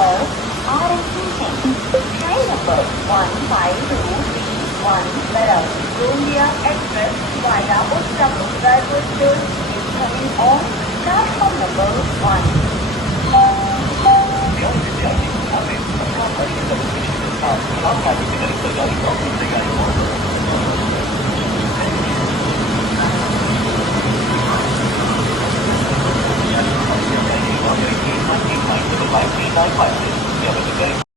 for RSC train number 15231 Berar Gondia Express via Uttarakhand Raipur is coming on platform number 1.